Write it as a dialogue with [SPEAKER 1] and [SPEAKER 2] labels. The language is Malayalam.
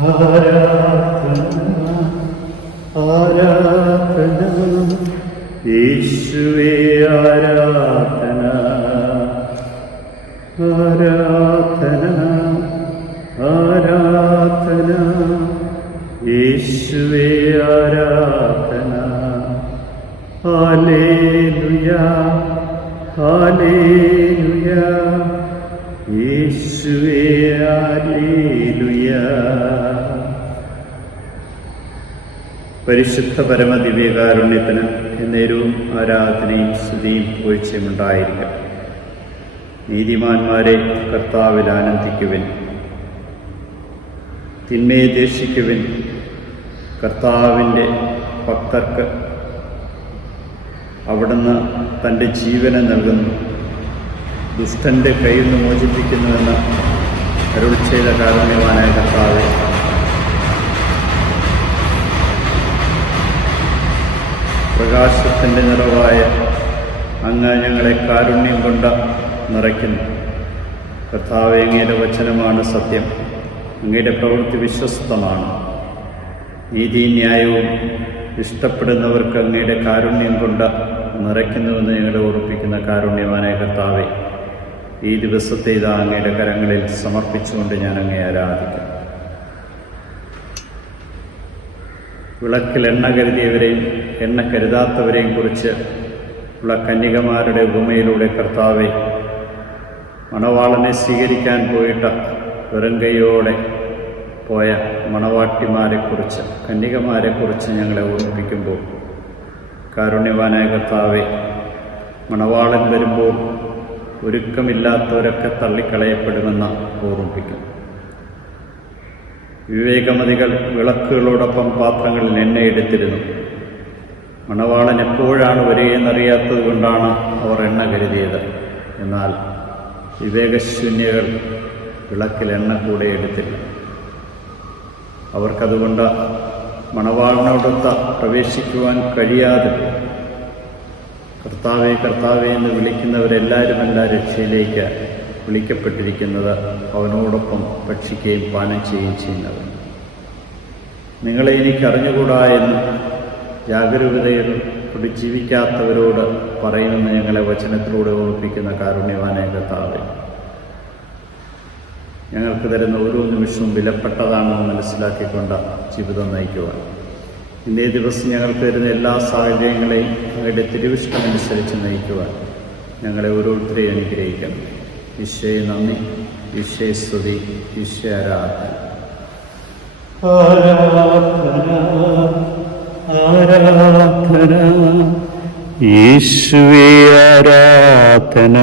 [SPEAKER 1] ആരാധന യേശുവേ ആരാധന. ആരാധന ആരാധന. യേശുവേ ആരാധന. ഹാലേലുയ ഹാലേലുയ യേശുവേ പരമ പരിശുദ്ധ പരമദിവ്യകാരുണ്യത്തിന് എന്നേരവും ആരാധനയും സ്തുതിയും പുകഴ്ചയും ഉണ്ടായിരിക്കും നീതിമാന്മാരെ കർത്താവിൽ ആനന്ദിക്കുവിൻ. തിന്മയെ ദേഷിക്കുവിൻ കർത്താവിന്റെ ഭക്തർക്ക് അവിടുന്ന് തന്റെ ജീവനെ നൽകുന്നു. ദുഷ്ടന്റെ കയ്യിൽ നിന്ന് മോചിപ്പിക്കുന്നുവെന്ന് അരുൾ ചെയ്ത കാരുണ്യവാനായ കർത്താവെ. പ്രകാശത്തിന്റെ നിറവായ അങ്ങ് ഞങ്ങളെ കാരുണ്യം കൊണ്ട് നിറയ്ക്കുന്നു. കർത്താവ് അങ്ങയുടെ വചനമാണ് സത്യം. അങ്ങയുടെ പ്രവൃത്തി വിശ്വസ്തമാണ്. നീതിയും ന്യായവും ഇഷ്ടപ്പെടുന്നവർക്ക് അങ്ങയുടെ കാരുണ്യം കൊണ്ട് നിറയ്ക്കുന്നുവെന്ന് ഞങ്ങളെ ഓർപ്പിക്കുന്ന കാരുണ്യവാനായ കർത്താവെ. ഈ ദിവസത്തെ ഇത് അങ്ങയുടെ കരങ്ങളിൽ സമർപ്പിച്ചുകൊണ്ട് ഞാൻ അങ്ങേ ആരാധിക്കും. വിളക്കിൽ എണ്ണ കരുതിയവരെയും എണ്ണ കരുതാത്തവരെയും കുറിച്ച് ഉള്ള കന്യകമാരുടെ ഉപമയിലൂടെ കർത്താവെ മണവാളനെ സ്വീകരിക്കാൻ പോയിട്ട് വെറുങ്കയോടെ കൈയോടെ പോയ മണവാട്ടിമാരെക്കുറിച്ച് കന്യകമാരെക്കുറിച്ച് ഞങ്ങളെ ഓർമ്മിപ്പിക്കുമ്പോൾ കാരുണ്യവാനായ കർത്താവെ മണവാളൻ വരുമ്പോൾ ഒരുക്കമില്ലാത്തവരൊക്കെ തള്ളിക്കളയപ്പെടുമെന്ന് ഓർമ്മിപ്പിക്കും വിവേകമതികൾ വിളക്കുകളോടൊപ്പം പാത്രങ്ങളിൽ എണ്ണയെടുത്തിരുന്നു മണവാളൻ എപ്പോഴാണ് വരികയെന്നറിയാത്തത് കൊണ്ടാണ് അവർ എണ്ണ കരുതിയത്. എന്നാൽ വിവേകശൂന്യകൾ വിളക്കിൽ എണ്ണ കൂടെ എടുത്തില്ല. അവർക്കതുകൊണ്ട് മണവാളിനോടൊത്ത് പ്രവേശിക്കുവാൻ കഴിയാതെ കർത്താവെ കർത്താവേ എന്ന് വിളിക്കുന്നവരെല്ലാവരും എല്ലാ രക്ഷയിലേക്ക് വിളിക്കപ്പെട്ടിരിക്കുന്നത് അവനോടൊപ്പം ഭക്ഷിക്കുകയും പാനം ചെയ്യുകയും ചെയ്യുന്നവർ നിങ്ങളെ എനിക്കറിഞ്ഞുകൂടാ എന്ന് ജാഗരൂകതയിൽ കൊണ്ട് ജീവിക്കാത്തവരോട് പറയുമെന്ന് ഞങ്ങളെ വചനത്തിലൂടെ ഓർപ്പിക്കുന്ന കാരുണ്യവാനെ കർത്താവെ. ഞങ്ങൾക്ക് തരുന്ന ഓരോ നിമിഷവും വിലപ്പെട്ടതാണെന്ന് മനസ്സിലാക്കിക്കൊണ്ട് ജീവിതം നയിക്കുവാൻ. ഇന്നേ ദിവസം ഞങ്ങൾക്ക് വരുന്ന എല്ലാ സാഹചര്യങ്ങളെയും ഞങ്ങളുടെ തിരുവിഷ്ടമനുസരിച്ച് നയിക്കുവാൻ ഞങ്ങളെ ഓരോരുത്തരെയും അനുഗ്രഹിക്കണം ഈശോയെ നന്ദി ഈശോയെ സ്തുതി ഈശോ ആരാധന. ആരാധന യേശുവേ ആരാധന.